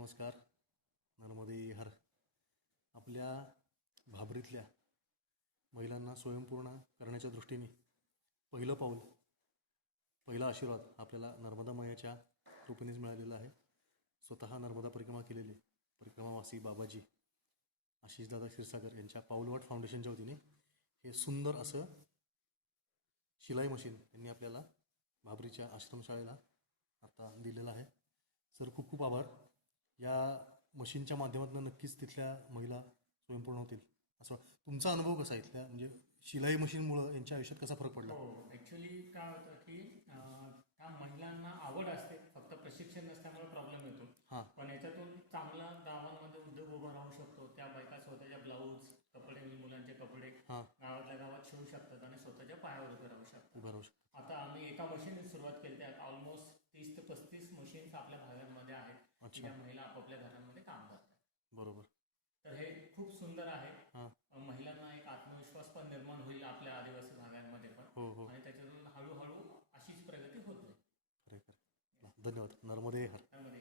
नमस्कार. नर्मदे हर. आपल्या भाबरीतल्या महिलांना स्वयंपूर्ण करण्याच्या दृष्टीने पहिलं पाऊल, पहिला आशीर्वाद आपल्याला नर्मदा मायाच्या कृपेनेच मिळालेला आहे. स्वतः नर्मदा परिक्रमा केलेले परिक्रमावासी बाबाजी आशिषदादा क्षीरसागर यांच्या पाऊलवाट फाउंडेशनच्या वतीने हे सुंदर असं शिलाई मशीन यांनी आपल्याला भाबरीच्या आश्रमशाळेला आता दिलेलं आहे. सर, खूप खूप आभार. या मशीनच्या माध्यमातून नक्कीच तिथल्या महिला स्वयंपूर्ण होतील असं. तुमचा अनुभव कसा आहे इथल्या, म्हणजे शिलाई मशीनमुळं यांच्या आयुष्यात कसा फरक पडला? हो, ॲक्च्युली काय होतं की त्या महिलांना आवड असते, फक्त प्रशिक्षण नसल्यामुळे प्रॉब्लेम येतो. हां. पण याच्यातून चांगला गावांमध्ये उद्योग उभा राहू शकतो. त्या बायका स्वतःच्या ब्लाऊज, कपडे, मुलांचे कपडे हां. गावातल्या गावात शिवू शकतात आणि स्वतःच्या पायावर उभे राहू शकतात. उभं राहू शकतो. आता आम्ही एका मशीनने सुरुवात केली, त्यात ऑलमोस्ट 30 ते 35 मशीन्स आपल्या भागांमध्ये आहेत, अच्छा. ज्या महिला आपापल्या घरांमध्ये काम करतात. बरोबर. तर हे खूप सुंदर आहे. हां. महिलांना एक आत्मविश्वास पण निर्माण होईल आपल्या आदिवासी भागांमध्ये पण, हो हो, आणि त्याच्यातून हळूहळू अशीच प्रगती होत जाईल. खरं खरं. धन्यवाद. नर्मदे हर. त्यामध्ये